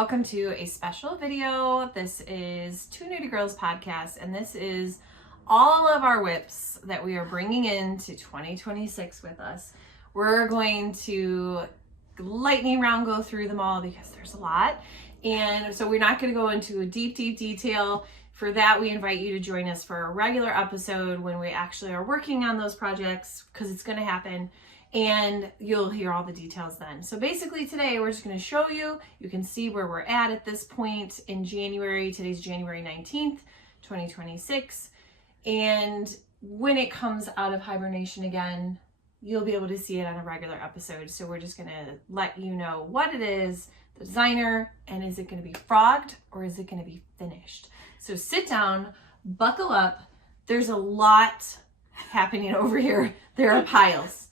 welcome to a special video. This is Two Nerdy Girls podcast, and this is all of our WIPs that we are bringing into 2026 with us. We're going to lightning round go through them all because there's a lot, and so we're not going to go into a deep detail. For that, we invite you to join us for a regular episode when we actually are working on those projects, because it's going to happen. And you'll hear all the details then. So basically today we're just going to show you, you can see where we're at this point in January. Today's January 19th, 2026. And when it comes out of hibernation again, you'll be able to see it on a regular episode. So we're just going to let you know what it is, the designer, and is it going to be frogged or is it going to be finished? So sit down, buckle up. There's a lot happening over here. There are piles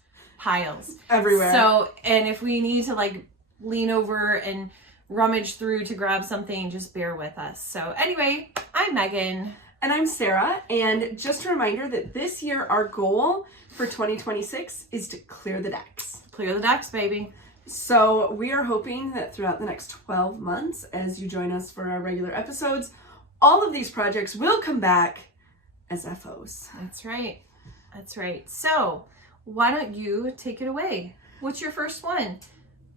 everywhere. So, and if we need to like lean over and rummage through to grab something, just bear with us. So anyway, I'm Megan. And I'm Sarah. And just a reminder that this year our goal for 2026 is to clear the decks. Clear the decks, baby. So we are hoping that throughout the next 12 months, as you join us for our regular episodes, all of these projects will come back as FOs. That's right. That's right. So why don't you take it away? What's your first one?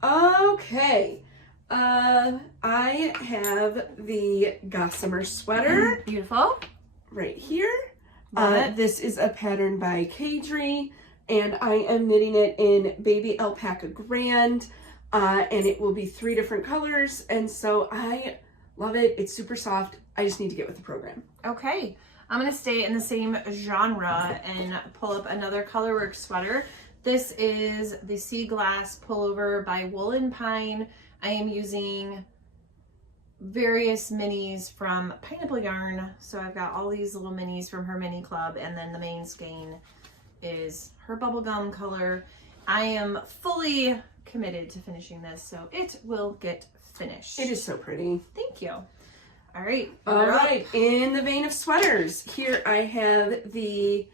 Okay. I have the Gossamer sweater. Beautiful. Right here. Love it. This is a pattern by Knerdy, and I am knitting it in Baby Alpaca Grand, and it will be 3 different colors, and so I love it. It's super soft. I just need to get with the program. Okay. I'm going to stay in the same genre and pull up another Colorwork sweater. This is the Sea Glass Pullover by Woolen Pine. I am using various minis from Pineapple Yarn. So I've got all these little minis from her mini club, and then the main skein is her bubblegum color. I am fully committed to finishing this, so it will get finished. It is so pretty. Thank you. All right. All right. In the vein of sweaters, here I have the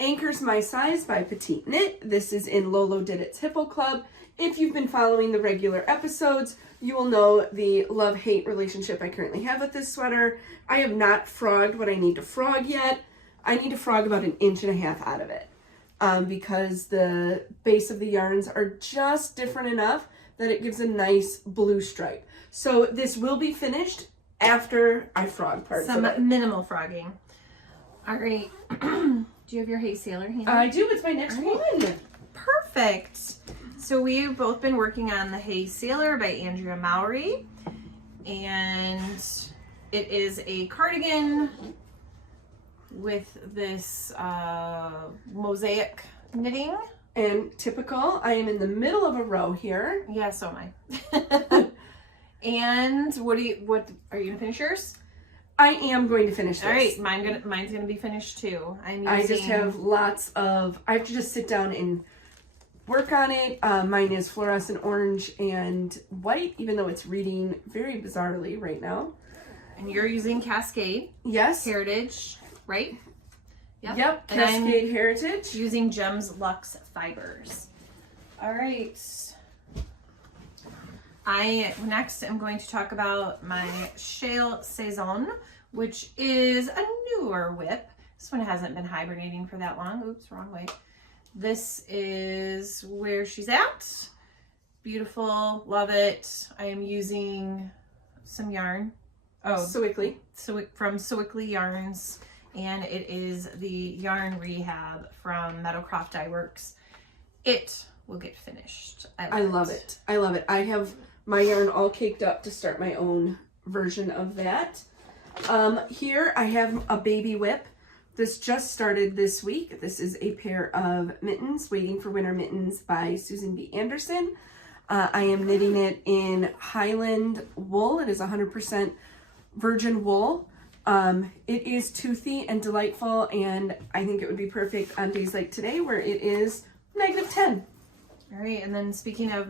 Anchors My Size by Petite Knit. This is in Lolo Did It's Hippo Club. If you've been following the regular episodes, you will know the love-hate relationship I currently have with this sweater. I have not frogged what I need to frog yet. I need to frog about 1.5 inches out of it because the base of the yarns are just different enough that it gives a nice blue stripe. So this will be finished after I frog parts of it. Some minimal frogging. All right. Do you have your Hey Sailor handy? I do. It's my next one. Perfect. So we've both been working on the Hey Sailor by Andrea Mowry. And it is a cardigan with this mosaic knitting. And typical, I am in the middle of a row here. Yeah, so am I. And what are you gonna finish yours? I am going to finish this. All right, mine's gonna be finished too. I just have I have to just sit down and work on it. Mine is fluorescent orange and white, even though it's reading very bizarrely right now. And you're using Cascade. Yes. Heritage, right? Yep. Cascade Heritage. Using Gems Luxe fibers. All right. Next I'm going to talk about my Shale Saison, which is a newer WIP. This one hasn't been hibernating for that long. Oops, wrong way. This is where she's at. Beautiful, love it. I am using some yarn. Sewickley. From Sewickley Yarns, and it is the Yarn Rehab from Meadowcroft Dye Works. It will get finished. I love it. I love it. I have my yarn all caked up to start my own version of that. Here I have a baby WIP. This just started this week. This is a pair of mittens, Waiting for Winter Mittens by Susan B. Anderson. I am knitting it in Highland wool. It is 100% virgin wool. It is toothy and delightful, and I think it would be perfect on days like today where it is -10. All right, and then speaking of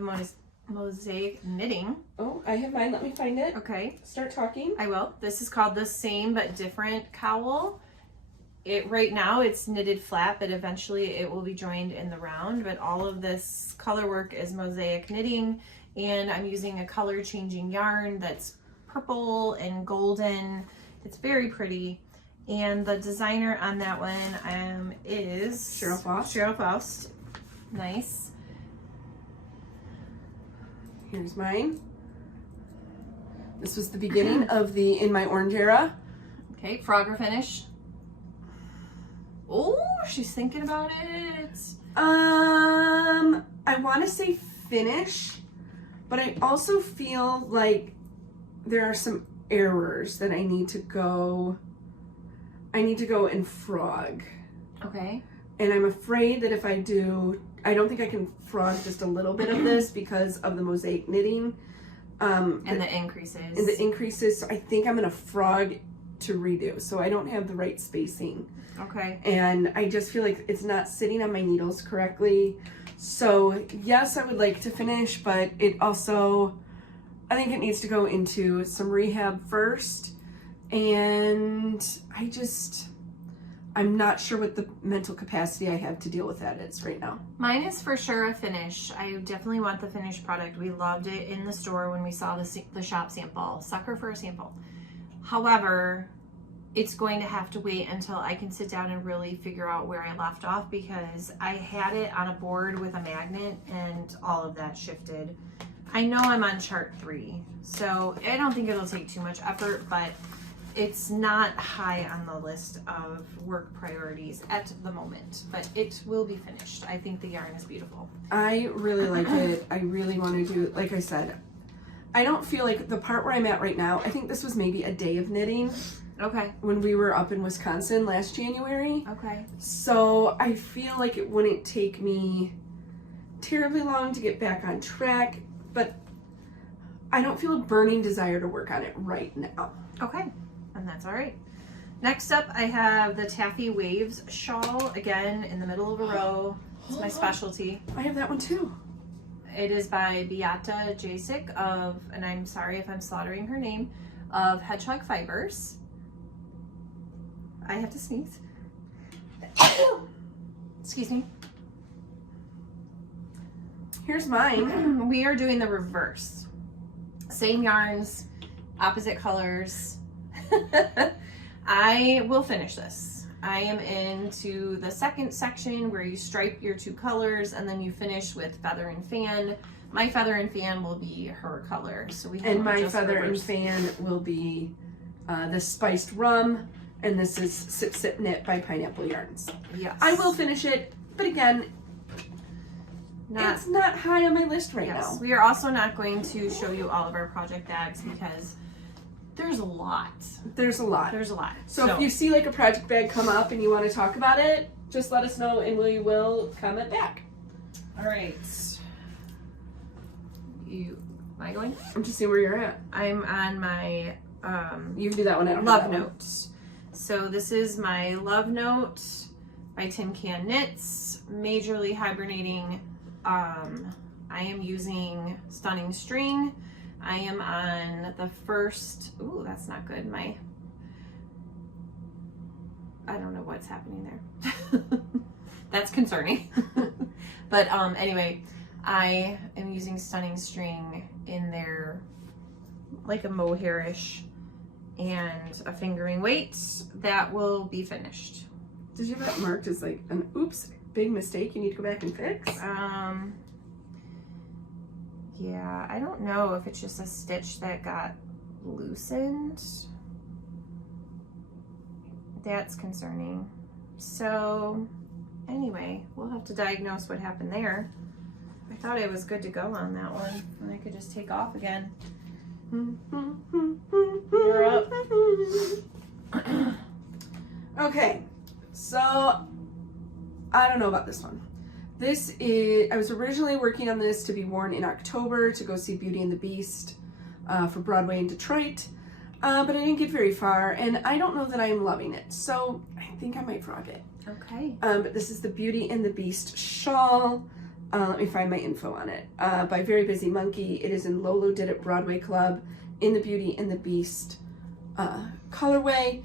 mosaic knitting. Oh, I have mine. Let me find it. Okay. Start talking. I will. This is called The Same But Different Cowl. right now it's knitted flat, but eventually it will be joined in the round. But all of this color work is mosaic knitting, and I'm using a color changing yarn that's purple and golden. It's very pretty. And the designer on that one is Cheryl Faust. Nice. Here's mine. This was the beginning of the In My Orange era. Okay, Frogger finish. Oh, she's thinking about it. I want to say finish, but I also feel like there are some errors that I need to go and frog. Okay. And I'm afraid that if I do, I don't think I can frog just a little bit of this because of the mosaic knitting. And the increases. And the increases. So I think I'm going to frog to redo. So I don't have the right spacing. Okay. And I just feel like it's not sitting on my needles correctly. So yes, I would like to finish, but it also, I think it needs to go into some rehab first. And I'm not sure what the mental capacity I have to deal with that is right now. Mine is for sure a finish. I definitely want the finished product. We loved it in the store when we saw the shop sample. Sucker for a sample. However, it's going to have to wait until I can sit down and really figure out where I left off, because I had it on a board with a magnet and all of that shifted. I know I'm on chart 3, so I don't think it'll take too much effort, but it's not high on the list of work priorities at the moment, but it will be finished. I think the yarn is beautiful. I really like it. I really want to do, like I said, I don't feel like the part where I'm at right now, I think this was maybe a day of knitting. Okay. When we were up in Wisconsin last January. Okay. So I feel like it wouldn't take me terribly long to get back on track, but I don't feel a burning desire to work on it right now. Okay. And that's all right. Next up, I have the Taffy Waves shawl, again in the middle of a row. It's my specialty. I have that one too. It is by Beata Jasik of, and I'm sorry if I'm slaughtering her name, of Hedgehog Fibers. I have to sneeze. Excuse me. Here's mine. We are doing the reverse. Same yarns, opposite colors. I will finish this. I am into the second section where you stripe your 2 colors and then you finish with feather and fan. My feather and fan will be her color. So we have and my just feather reversed. and fan will be the spiced rum, and this is Sip Sip Knit by Pineapple Yarns. Yes. I will finish it, but again, it's not high on my list right now. We are also not going to show you all of our project bags because there's a lot. There's a lot. There's a lot. So if you see like a project bag come up and you want to talk about it, just let us know and we will comment back. All right. Am I going? I'm just seeing where you're at. I'm on my You can do that one. I don't love have that one. note. So this is my love note by Tin Can Knits, majorly hibernating. I am using Stunning String. I am on the first, ooh, that's not good. I don't know what's happening there. That's concerning. But anyway, I am using Stunning String in there, like a mohairish and a fingering weight. That will be finished. Did you have that marked as like an oops, big mistake you need to go back and fix? Yeah, I don't know if it's just a stitch that got loosened. That's concerning. So anyway, we'll have to diagnose what happened there. I thought I was good to go on that one, and I could just take off again. You're up. Okay, so I don't know about this one. This is, I was originally working on this to be worn in October to go see Beauty and the Beast for Broadway in Detroit, but I didn't get very far, and I don't know that I'm loving it, so I think I might frog it. Okay. But this is the Beauty and the Beast shawl. Let me find my info on it. By Very Busy Monkey. It is in Lolo Did It Broadway Club in the Beauty and the Beast colorway.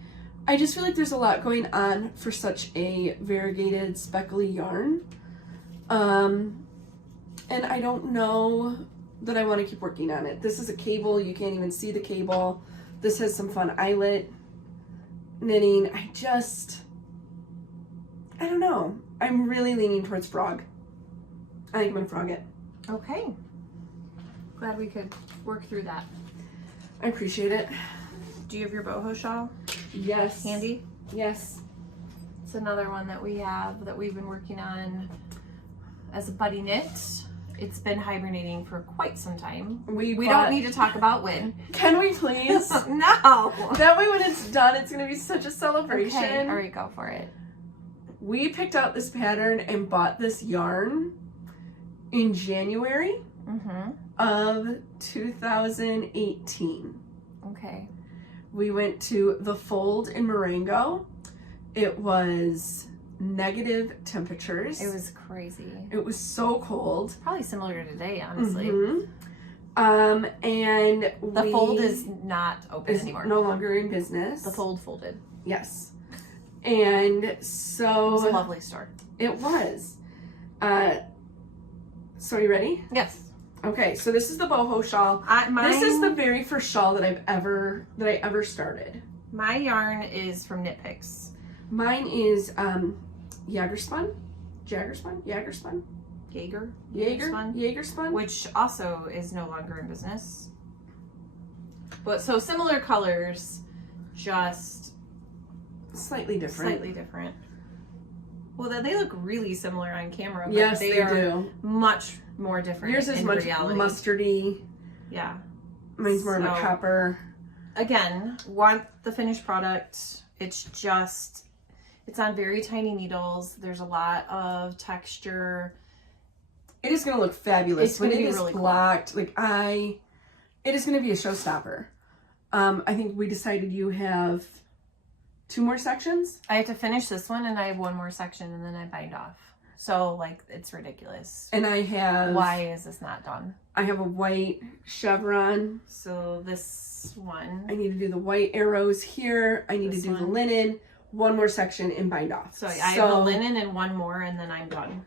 I just feel like there's a lot going on for such a variegated speckly yarn. And I don't know that I want to keep working on it. This is a cable. You can't even see the cable. This has some fun eyelet knitting. I don't know. I'm really leaning towards frog. I think I'm gonna frog it. Okay. Glad we could work through that. I appreciate it. Do you have your boho shawl Yes. handy? Yes. It's another one that we have that we've been working on as a buddy knit. It's been hibernating for quite some time. We don't need to talk about when. Can we please? No. That way when it's done, it's gonna be such a celebration. Okay, all right, go for it. We picked out this pattern and bought this yarn in January of 2018. Okay. We went to the Fold in Marengo. It was negative temperatures. It was crazy. It was so cold. Probably similar to today, honestly. And the Fold is not open anymore. No longer in business. The Fold folded. Yes. And so it was a lovely store. It was. So are you ready? Yes. Okay, so this is the boho shawl. This is the very first shawl that I ever started. My yarn is from Knit Picks. Mine is Jaeger spun, which also is no longer in business. But so similar colors, just slightly different. Well, they look really similar on camera, but yes, they do. Much more different. Yours is much reality. Mustardy. Yeah. Mine's more of a copper. Again, want the finished product. It's on very tiny needles. There's a lot of texture. It is going to look fabulous. It's when it is really blocked. Cool. It is going to be a showstopper. I think we decided you have 2 more sections. I have to finish this one and I have 1 more section and then I bind off. So it's ridiculous. And I have... Why is this not done? I have a white chevron. So this one... I need to do the white arrows here. I need to do the linen. 1 more section and bind off. So I have the linen and 1 more and then I'm done.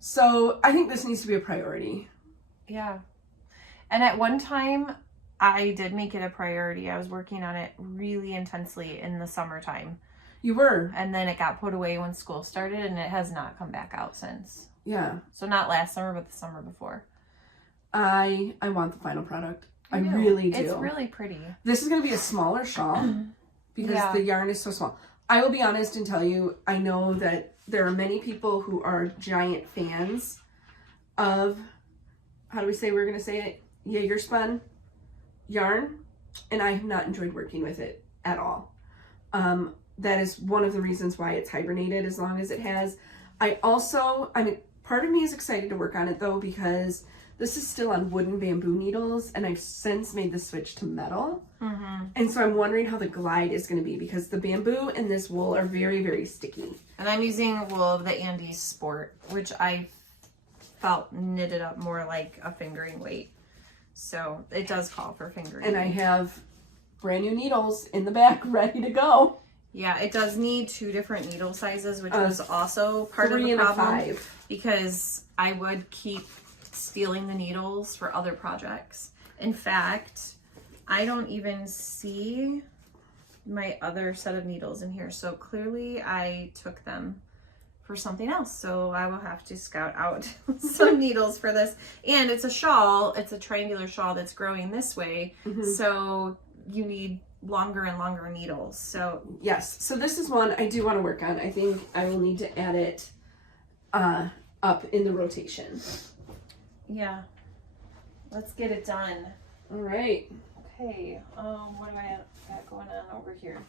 So I think this needs to be a priority. Yeah. And at one time, I did make it a priority. I was working on it really intensely in the summertime. You were. And then it got put away when school started and it has not come back out since. Yeah. So not last summer, but the summer before. I want the final product. I really do. It's really pretty. This is going to be a smaller shawl because the yarn is so small. I will be honest and tell you, I know that there are many people who are giant fans of, how do we say we're going to say it? Jaeger spun yarn. And I have not enjoyed working with it at all. That is one of the reasons why it's hibernated as long as it has. Part of me is excited to work on it though, because this is still on wooden bamboo needles and I've since made the switch to metal. And so I'm wondering how the glide is going to be because the bamboo and this wool are very, very sticky. And I'm using wool of the Andes Sport, which I felt knitted up more like a fingering weight. So it does call for fingering. And I have brand new needles in the back ready to go. Yeah, it does need 2 different needle sizes, which was also part of the problem. 3 and 5. Because I would keep stealing the needles for other projects. In fact, I don't even see my other set of needles in here. So clearly I took them for something else. So I will have to scout out some needles for this. And it's a shawl. It's a triangular shawl that's growing this way. So you need longer and longer needles. So yes. So this is one I do want to work on. I think I will need to add it up in the rotation. Yeah. Let's get it done. All right. Okay. What do I got going on over here?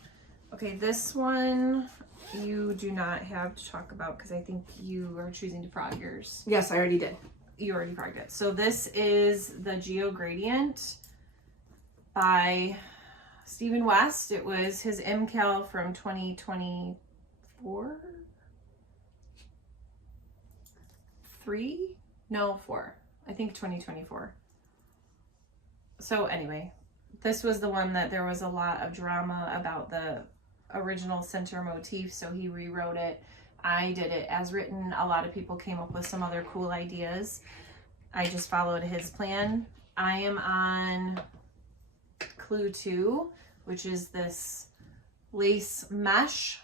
Okay, this one you do not have to talk about because I think you are choosing to frog yours. Yes, I already did. You already frogged it. So this is the Geo Gradient by Stephen West. It was his MCAL from 2024? 4. I think 2024. So anyway, this was the one that there was a lot of drama about the original center motif, so he rewrote it. I did it as written. A lot of people came up with some other cool ideas. I just followed his plan. I am on clue 2, which is this lace mesh,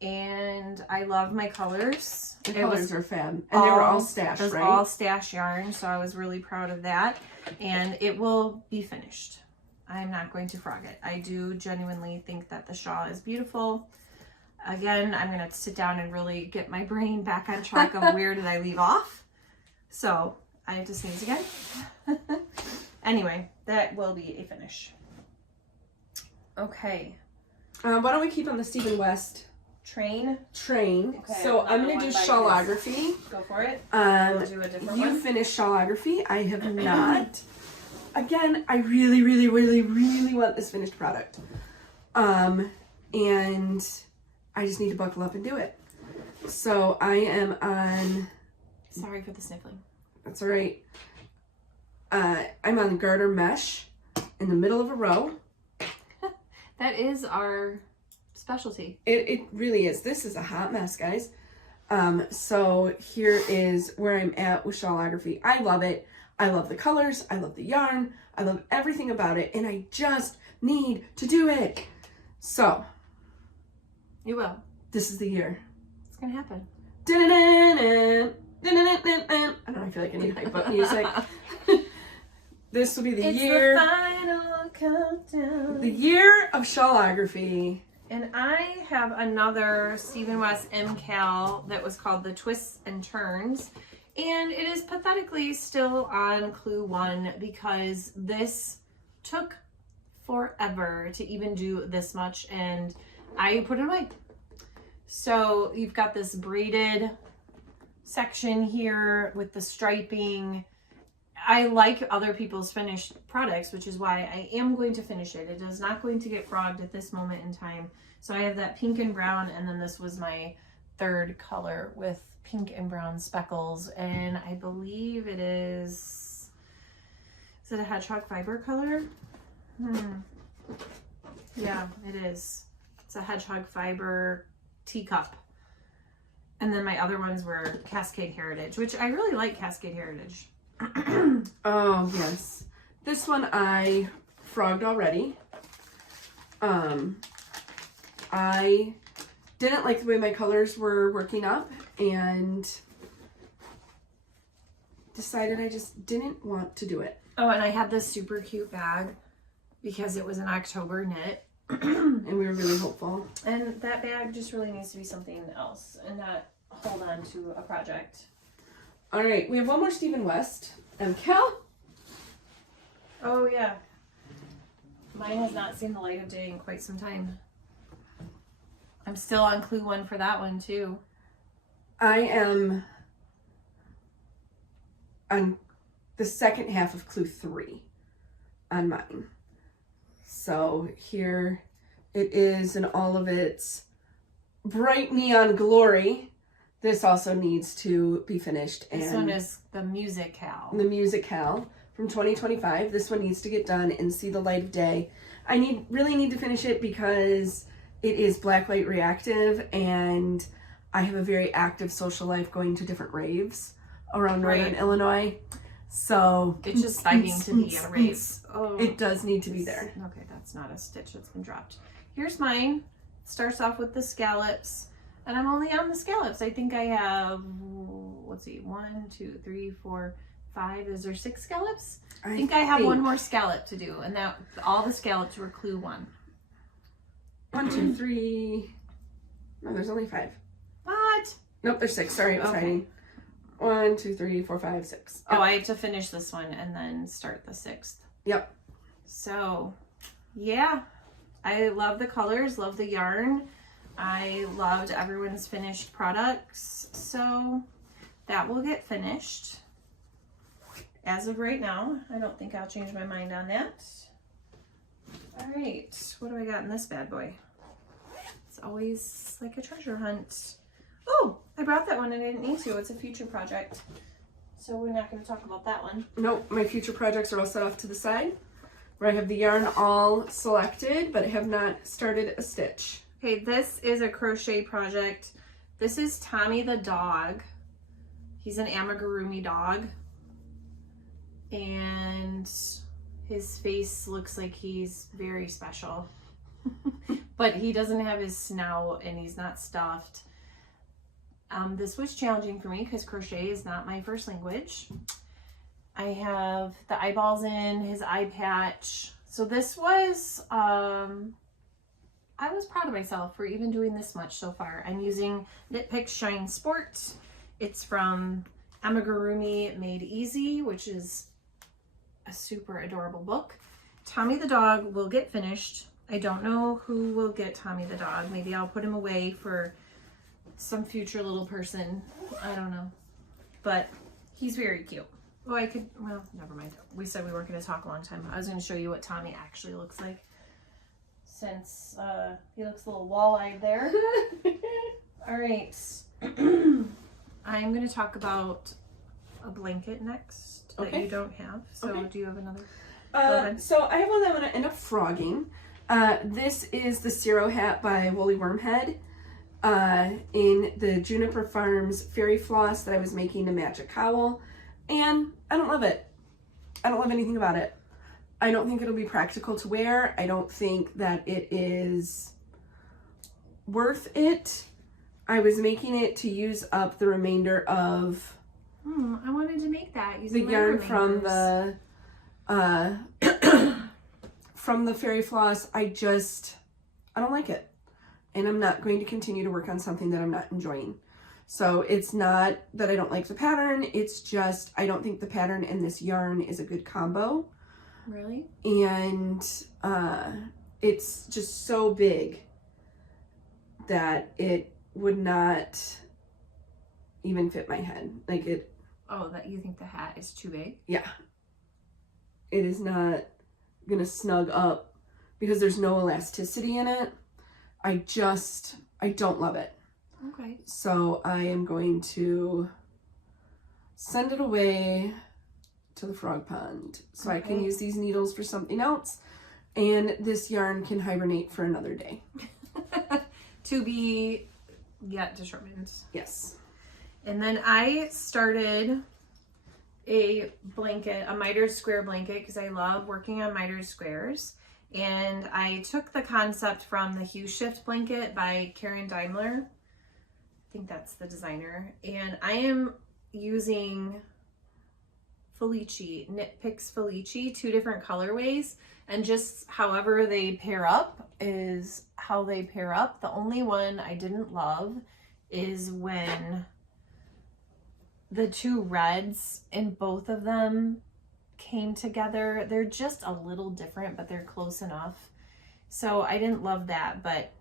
and I love my colors. The colors are fab, and they were all stash, right? All stash yarn, so I was really proud of that, and it will be finished. I'm not going to frog it. I do genuinely think that the shawl is beautiful. Again, I'm going to sit down and really get my brain back on track of where did I leave off. So I have to sneeze again. Anyway, that will be a finish. Okay. Why don't we keep on the Stephen West train? Okay, so I'm going to do this. shawlography. Go for it. We'll do a different one. You finished shawlography. I have not. Again, I really, really, really, really want this finished product. And I just need to buckle up and do it. So I am on... Sorry for the sniffling. That's all right. I'm on garter mesh in the middle of a row. That is our specialty. It really is. This is a hot mess, guys. So here is where I'm at with shawlography. I love it. I love the colors. I love the yarn. I love everything about it. And I just need to do it. So. You will. This is the year. It's going to happen. I don't know. I feel like I need hype up music. This will be the year. It's the final countdown. The year of shawlography. And I have another Stephen West MCal that was called the Twists and Turns. And it is pathetically still on clue 1 because this took forever to even do this much. And I put it away. So you've got this braided section here with the striping. I like other people's finished products, which is why I am going to finish it. It is not going to get frogged at this moment in time. So I have that pink and brown, and then this was my third color with pink and brown speckles. And I believe it is it a hedgehog fiber color? Yeah, it is. It's a hedgehog fiber teacup. And then my other ones were Cascade Heritage, which I really like Cascade Heritage. Oh, yes. This one I frogged already. I didn't like the way my colors were working up and decided I just didn't want to do it. Oh, and I had this super cute bag because it was an October knit. And we were really hopeful. And that bag just really needs to be something else and not hold on to a project. All right, we have one more Stephen West. MCal. Oh, yeah. Mine has not seen the light of day in quite some time. I'm still on clue 1 for that one, too. I am on the second half of clue 3 on mine. So here it is in all of its bright neon glory. This also needs to be finished. And this one is the Musical. The Musical from 2025. This one needs to get done and see the light of day. I really need to finish it because it is blacklight reactive, and I have a very active social life going to different raves around Northern Illinois. So it's just begging to be at a rave. Oh, it does need to be there. Okay, that's not a stitch that's been dropped. Here's mine. It starts off with the scallops. And I'm only on the scallops. I think I have, let's see, 1, 2, 3, 4, 5. Is there 6 scallops? I think I have one more scallop to do. And that all the scallops were clue 1. 1, 2, 3. No, there's only 5. What? Nope, there's 6. Sorry, I was hiding. 1, 2, 3, 4, 5, 6. Oh, I have to finish this one and then start the 6th. Yep. So, yeah. I love the colors, love the yarn. I loved everyone's finished products, so that will get finished. As of right now, I don't think I'll change my mind on that. All right, what do I got in this bad boy? It's always like a treasure hunt. Oh, I brought that one and I didn't need to. It's a future project, so we're not going to talk about that one. Nope, my future projects are all set off to the side. where I have the yarn all selected, but I have not started a stitch. Okay, this is a crochet project. This is Tommy the dog. He's an amigurumi dog. And his face looks like he's very special. But he doesn't have his snout and he's not stuffed. This was challenging for me because crochet is not my first language. I have the eyeballs in, his eye patch. So this was, I was proud of myself for even doing this much so far. I'm using Knit Picks Shine Sport. It's from Amigurumi Made Easy, which is a super adorable book. Tommy the dog will get finished. I don't know who will get Tommy the dog. Maybe I'll put him away for some future little person. I don't know. But he's very cute. Oh, I could, well, never mind. We said we weren't going to talk a long time. I was going to show you what Tommy actually looks like. Since he looks a little wall-eyed there. All right. I'm going to talk about a blanket next that you don't have. So do you have another? So I have one that I'm going to end up frogging. This is the Zero Hat by Woolly Wormhead in the Juniper Farms Fairy Floss that I was making to match a cowl. And I don't love it. I don't love anything about it. I don't think it'll be practical to wear. I don't think that it is worth it. I was making it to use up the remainder of I wanted to make that the yarn from the from the Fairy Floss. I don't like it. And I'm not going to continue to work on something that I'm not enjoying. So it's not that I don't like the pattern, it's just I don't think the pattern and this yarn is a good combo. Really? And it's just so big that it would not even fit my head. Like it. Oh, that you think the hat is too big? Yeah. It is not gonna snug up because there's no elasticity in it. I don't love it. Okay. So I am going to send it away to the frog pond so I can use these needles for something else, and this yarn can hibernate for another day. To be yet determined. Yes. And then I started a blanket, a mitered square blanket, because I love working on mitered squares. And I took the concept from the Hue Shift blanket by Karen Daimler. I think that's the designer. And I am using Felici, Knit Picks Felici, 2 different colorways. And just however they pair up is how they pair up. The only one I didn't love is when the 2 reds in both of them came together. They're just a little different, but they're close enough. So I didn't love that, but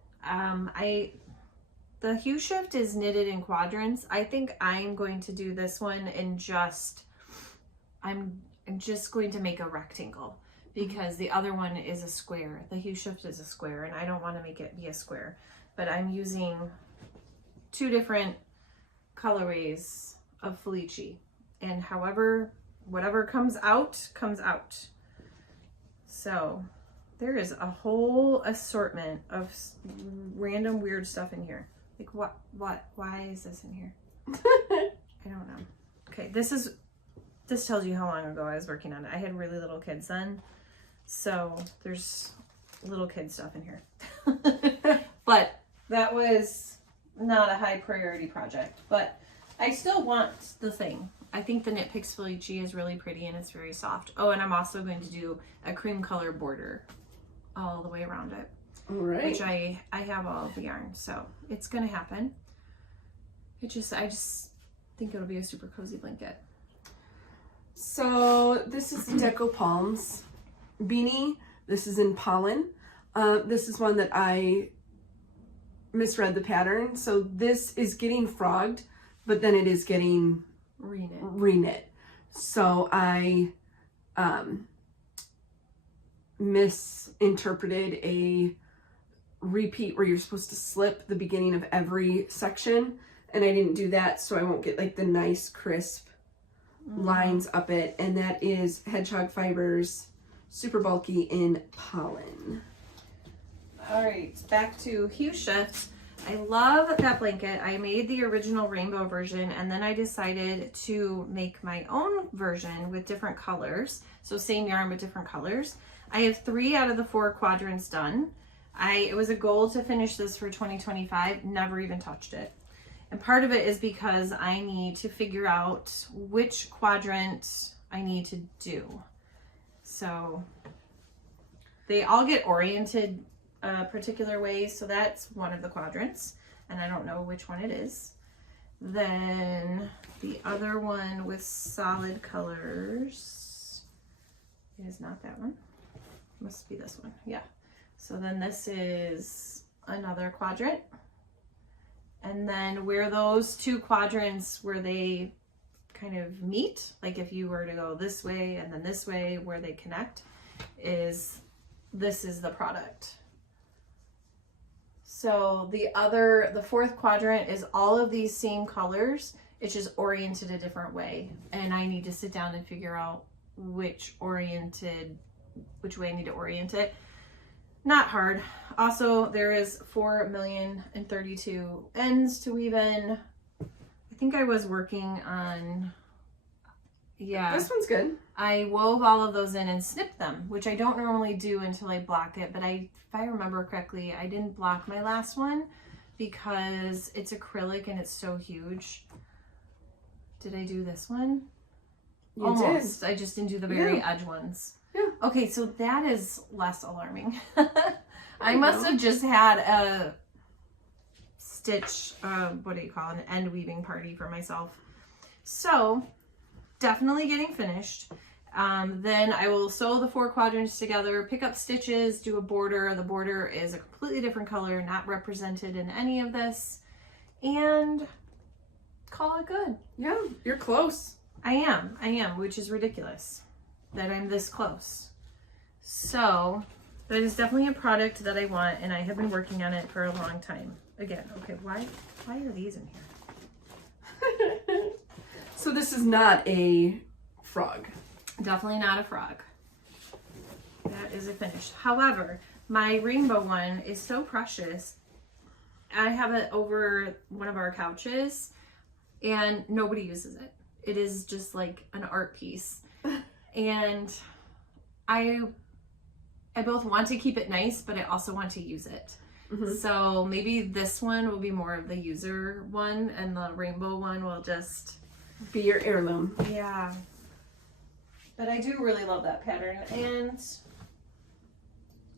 the Hue Shift is knitted in quadrants. I think I'm going to do this one in I'm just going to make a rectangle because the other one is a square. The Hue Shift is a square and I don't want to make it be a square, but I'm using 2 different colorways of Felici, and whatever comes out, comes out. So there is a whole assortment of random weird stuff in here. Like why is this in here? I don't know. Okay, this tells you how long ago I was working on it. I had really little kids then, so there's little kid stuff in here. But that was not a high priority project, but I still want the thing. I think the Knit Picks Felici is really pretty and it's very soft. Oh, and I'm also going to do a cream color border all the way around it. All right. Which I have all of the yarn, so it's gonna happen. I just think it'll be a super cozy blanket. So this is the Deco Palms beanie. This is in pollen. This is one that I misread the pattern. So this is getting frogged, but then it is getting reknit. So I misinterpreted a repeat where you're supposed to slip the beginning of every section, and I didn't do that, so I won't get like the nice crisp lines up it. And that is Hedgehog Fibers super bulky in pollen. All right, back to hue shift. I love that blanket. I made the original rainbow version, and then I decided to make my own version with different colors. So same yarn, but different colors. I have 3 out of the 4 quadrants done. It was a goal to finish this for 2025, never even touched it. And part of it is because I need to figure out which quadrant I need to do. So they all get oriented a particular way, so that's one of the quadrants, and I don't know which one it is. Then the other one with solid colors is not that one. Must be this one. Yeah. So then this is another quadrant. And then where those 2 quadrants, where they kind of meet, like if you were to go this way and then this way, where they connect, this is the product. So the 4th quadrant is all of these same colors. It's just oriented a different way. And I need to sit down and figure out which way I need to orient it. Not hard. Also, there is 4,032 ends to weave in. I think I was working on, yeah. This one's good. I wove all of those in and snipped them, which I don't normally do until I block it, but if I remember correctly, I didn't block my last one because it's acrylic and it's so huge. Did I do this one? You Almost. did. I just didn't do the very edge ones. Yeah. Okay, so that is less alarming. I must have just had a stitch, what do you call it, an end weaving party for myself. So definitely getting finished. Then I will sew the 4 quadrants together, pick up stitches, do a border. The border is a completely different color, not represented in any of this, and call it good. Yeah, you're close. I am, which is ridiculous that I'm this close. So that is definitely a product that I want, and I have been working on it for a long time. Again, okay, why are these in here? So this is not a frog. Definitely not a frog. That is a finish. However, my rainbow one is so precious. I have it over one of our couches, and nobody uses it. It is just like an art piece. And I both want to keep it nice, but I also want to use it. Mm-hmm. So maybe this one will be more of the user one, and the rainbow one will just be your heirloom. Yeah. But I do really love that pattern, and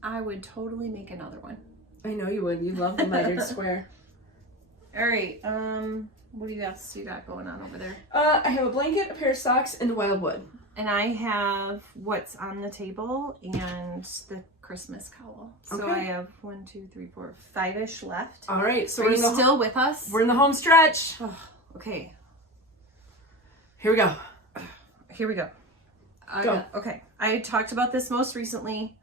I would totally make another one. I know you would. You love the mitered square. All right. What do you else you got going on over there? I have a blanket, a pair of socks, and wildwood. And I have what's on the table and the Christmas cowl. So okay. I have 1, 2, 3, 4, 5-ish left. All right. So are you still with us? We're in the home stretch. Oh, okay. Here we go. Here we go. Go. Okay. I talked about this most recently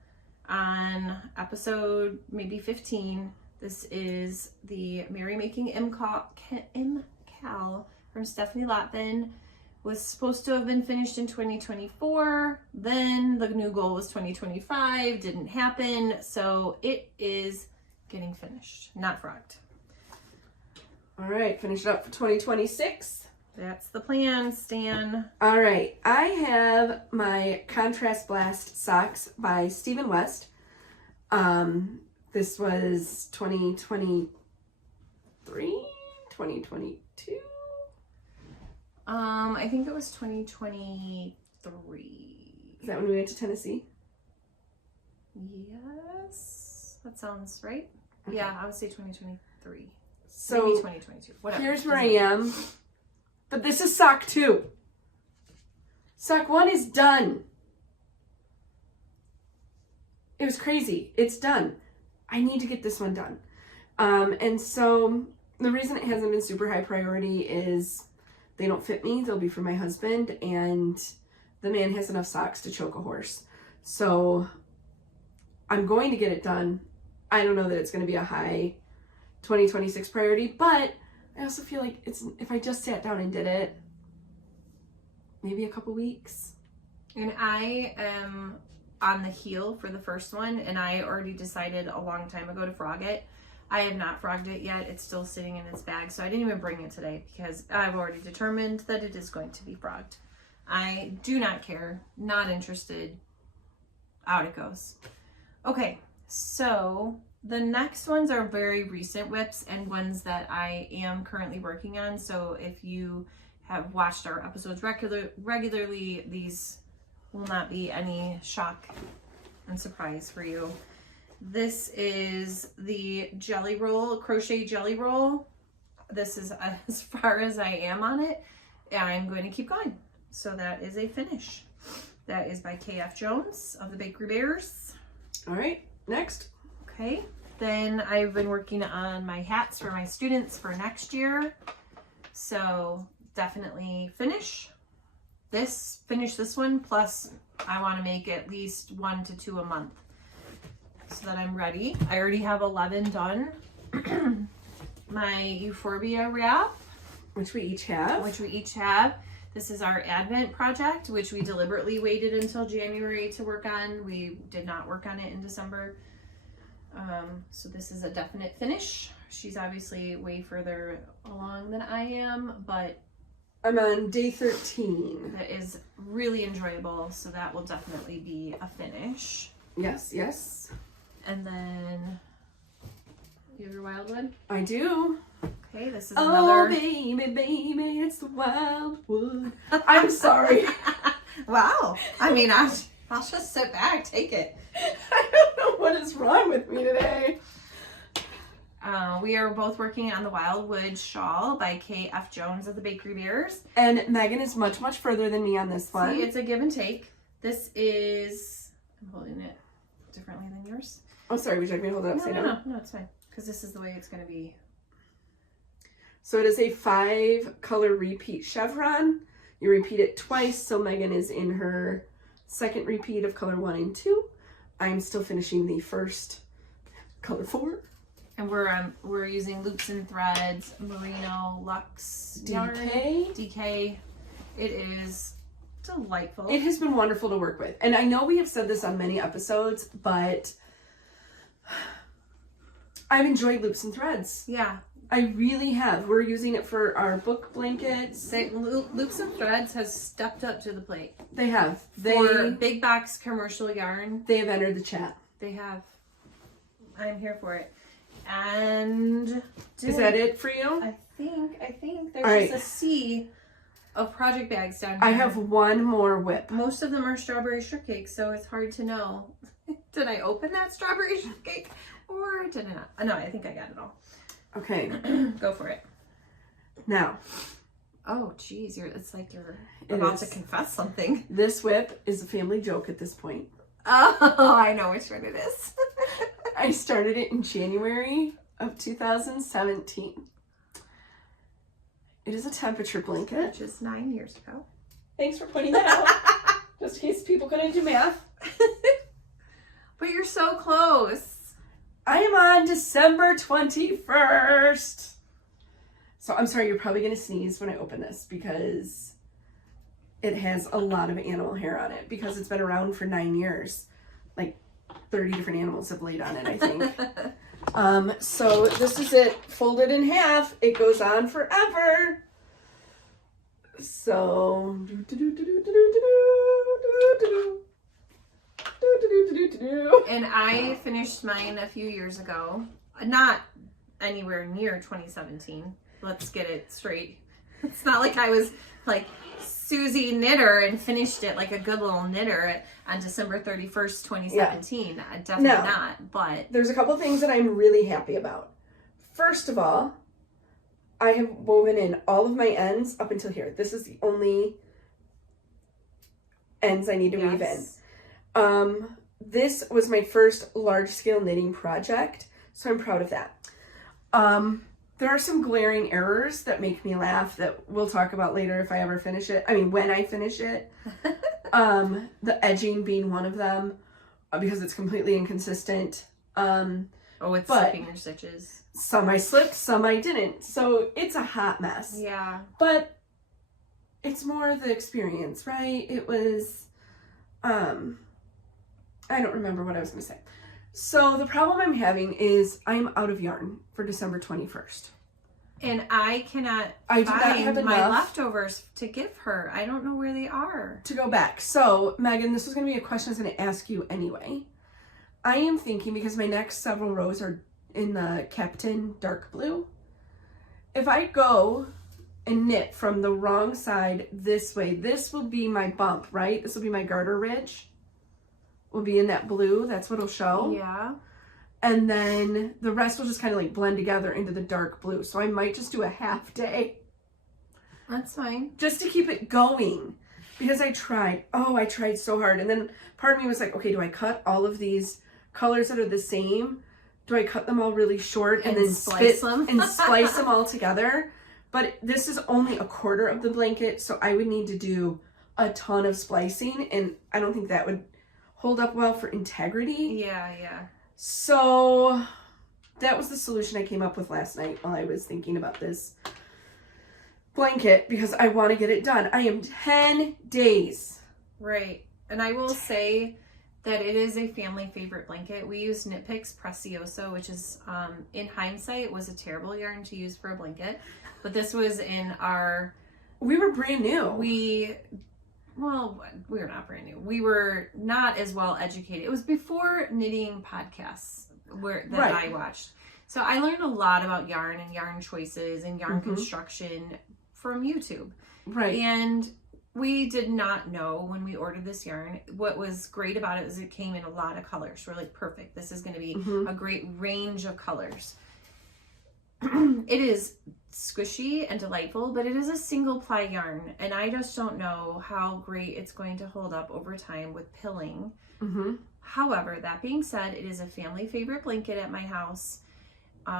on episode maybe 15. This is the Merrymaking M-Cal from Stephanie Latvin. Was supposed to have been finished in 2024. Then the new goal was 2025. Didn't happen. So it is getting finished. Not frogged. All right. Finish it up for 2026. That's the plan, Stan. All right. I have my Contrast Blast socks by Stephen West. This was 2023, 2022. I think it was 2023. Is that when we went to Tennessee? Yes. That sounds right. Okay. Yeah, I would say 2023. So maybe 2022. Whatever. Here's where I am. But this is sock 2. Sock 1 is done. It was crazy. It's done. I need to get this one done. And so the reason it hasn't been super high priority is they don't fit me. They'll be for my husband, and the man has enough socks to choke a horse. So I'm going to get it done. I don't know that it's going to be a high 2026 priority, but I also feel like if I just sat down and did it, maybe a couple weeks. And I am on the heel for the first one, and I already decided a long time ago to frog it. I have not frogged it yet. It's still sitting in its bag, so I didn't even bring it today because I've already determined that it is going to be frogged. I do not care, not interested. Out it goes. Okay, so the next ones are very recent WIPs and ones that I am currently working on. So if you have watched our episodes regularly, these will not be any shock and surprise for you. This is the jelly roll, crochet jelly roll. This is as far as I am on it, and I'm going to keep going. So that is a finish. That is by KF Jones of the Bakery Bears. All right, next. Okay, then I've been working on my hats for my students for next year. So definitely finish this one, plus I want to make at least 1 to 2 a month so that I'm ready. I already have 11 done. My Euphorbia wrap, which we each have. This is our Advent project, which we deliberately waited until January to work on. We did not work on it in December. So this is a definite finish. She's obviously way further along than I am, but I'm on day 13. That is really enjoyable, so that will definitely be a finish. Yes, yes. And then, you have your wildwood? I do. Okay, this is another... Oh, baby, baby, it's the wildwood. I'm sorry. Wow. I mean, I'll just sit back, take it. I don't know what is wrong with me today. We are both working on the Wildwood Shawl by KF Jones of the Bakery Bears. And Megan is much, much further than me on this one. See, it's a give and take. This is... I'm holding it differently than yours. Oh, sorry. Would you like me to hold it upside down? No, it's fine. Because this is the way it's going to be. So it is a 5-color repeat chevron. You repeat it twice, so Megan is in her second repeat of color 1 and 2. I'm still finishing the first color 4. And we're using loops and threads, merino, luxe, DK. It is delightful. It has been wonderful to work with. And I know we have said this on many episodes, but I've enjoyed loops and threads. Yeah. I really have. We're using it for our book blankets. Loops and Threads has stepped up to the plate. They have. For big box commercial yarn. They have entered the chat. They have. I'm here for it. And is that it for you? I think there's just a sea of project bags down here. I have one more WIP. Most of them are strawberry shortcake, so it's hard to know. Did I open that strawberry shortcake or did I not? No, I think I got it all. Okay. Go for it. Now. Oh, geez. It's like you're about to confess something. This WIP is a family joke at this point. Oh, I know which one it is. I started it in January of 2017. It is a temperature blanket. Which is 9 years ago. Thanks for pointing that out. Just in case people couldn't do math. But you're so close. I am on December 21st. So I'm sorry, you're probably going to sneeze when I open this because it has a lot of animal hair on it because it's been around for 9 years. Like 30 different animals have laid on it, I think. So this is it folded in half. It goes on forever. So and I finished mine a few years ago. Not anywhere near 2017. Let's get it straight. It's not like I was like Susie Knitter and finished it like a good little knitter on December 31st, 2017. Yeah. Definitely not, but... There's a couple things that I'm really happy about. First of all, I have woven in all of my ends up until here. This is the only ends I need to weave in. This was my first large-scale knitting project, so I'm proud of that. There are some glaring errors that make me laugh that we'll talk about later if I ever finish it. I mean, when I finish it. The edging being one of them, because it's completely inconsistent. It's slipping your stitches. Some I slipped, some I didn't. So it's a hot mess. Yeah. But it's more the experience, right? It was, I don't remember what I was going to say. So the problem I'm having is I'm out of yarn for December 21st. And I cannot do not have find my enough leftovers to give her. I don't know where they are. to go back. So, Megan, this was going to be a question I was going to ask you anyway. I am thinking, because my next several rows are in the Captain dark blue, if I go and knit from the wrong side this way, this will be my bump, right? This will be my garter ridge. Will be in that blue. That's what it'll show. Yeah. And then the rest will just kind of like blend together into the dark blue. So I might just do a half day. That's fine. Just to keep it going. Because I tried. Oh, I tried so hard. And then part of me was like, okay, do I cut all of these colors that are the same? Do I cut them all really short and then splice them? and splice them all together? But this is only a quarter of the blanket, so I would need to do a ton of splicing, and I don't think that would hold up well for integrity. Yeah. So that was the solution I came up with last night while I was thinking about this blanket, because I want to get it done. I am 10 days. Right. And I will say that it is a family favorite blanket. We use Knit Picks Precioso, which is, in hindsight, was a terrible yarn to use for a blanket. But this was in our... We were brand new. Well, we were not brand new. We were not as well educated. It was before knitting podcasts that I watched. So I learned a lot about yarn and yarn choices and yarn construction from YouTube. Right. And we did not know when we ordered this yarn. What was great about it is it came in a lot of colors. We're like, perfect. This is going to be a great range of colors. It is squishy and delightful, but it is a single ply yarn, and I just don't know how great it's going to hold up over time with pilling. However, that being said, it is a family favorite blanket at my house.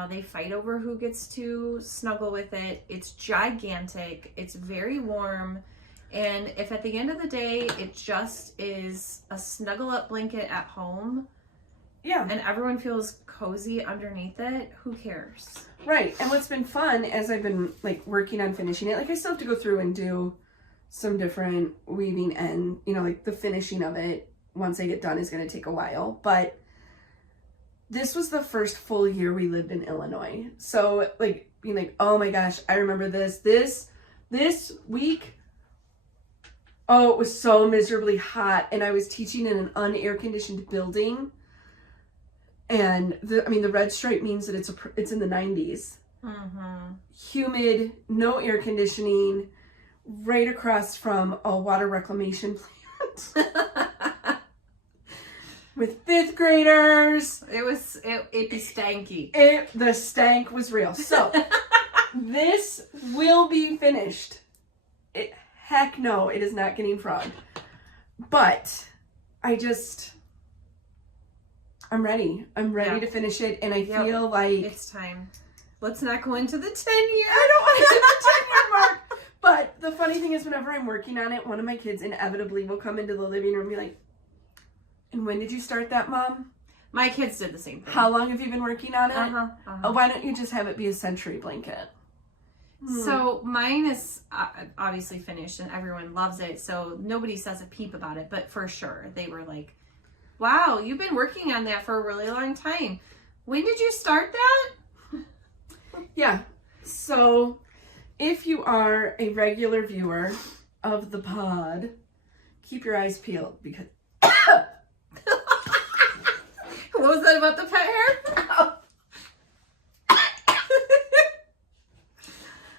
They fight over who gets to snuggle with it. It's gigantic. It's very warm. And if at the end of the day, it just is a snuggle up blanket at home, and everyone feels cozy underneath it, who cares? Right. And what's been fun as I've been like working on finishing it, like I still have to go through and do some different weaving, and like the finishing of it once I get done is going to take a while. But this was the first full year we lived in Illinois. So like being like, oh my gosh, I remember this week. Oh, it was so miserably hot, and I was teaching in an unair conditioned building. And the red stripe means that it's in the 90s. Humid, no air conditioning, right across from a water reclamation plant with fifth graders. It be stanky. The stank was real. So this will be finished. Heck no, it is not getting frogged. But I'm ready. I'm ready to finish it, and I feel like it's time. Let's not go into the 10-year. I don't want to hit the 10-year mark. But the funny thing is, whenever I'm working on it, one of my kids inevitably will come into the living room and be like, "And when did you start that, Mom?" My kids did the same thing. How long have you been working on it? Oh, why don't you just have it be a century blanket? So mine is obviously finished, and everyone loves it. So nobody says a peep about it. But for sure, they were like, wow, you've been working on that for a really long time. When did you start that? Yeah. So if you are a regular viewer of the pod, keep your eyes peeled, because... What was that about the pet hair? I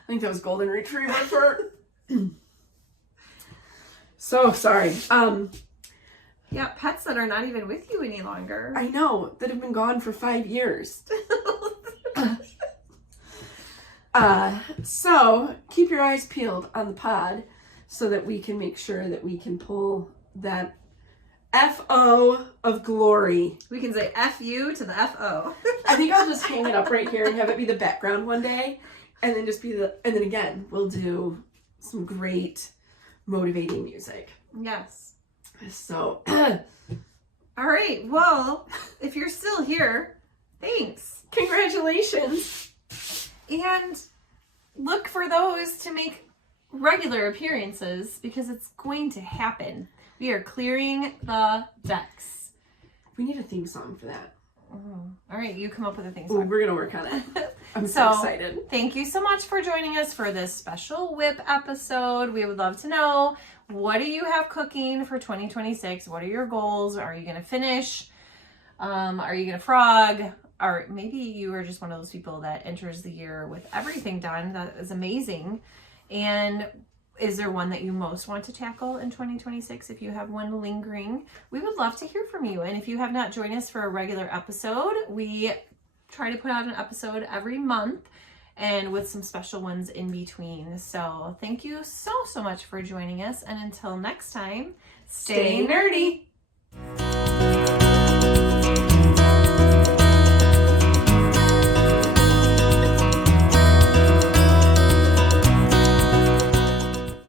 think that was golden retriever fur. So sorry. Yeah, pets that are not even with you any longer. I know, that have been gone for 5 years. So keep your eyes peeled on the pod so that we can make sure that we can pull that FO of glory. We can say FU to the FO. I think I'll just hang it up right here and have it be the background one day, and then just be and then again, we'll do some great motivating music. Yes. So, all right. Well, if you're still here, thanks. Congratulations. And look for those to make regular appearances, because it's going to happen. We are clearing the decks. We need a theme song for that. All right, you come up with a theme Ooh, song. we're going to work on it. I'm so excited. Thank you so much for joining us for this special WIP episode. We would love to know, what do you have cooking for 2026? What are your goals? Are you going to finish? Are you going to frog? Or maybe you are just one of those people that enters the year with everything done. That is amazing. And is there one that you most want to tackle in 2026? If you have one lingering, we would love to hear from you. And if you have not joined us for a regular episode, we try to put out an episode every month and with some special ones in between. So thank you so much for joining us. And until next time, stay nerdy.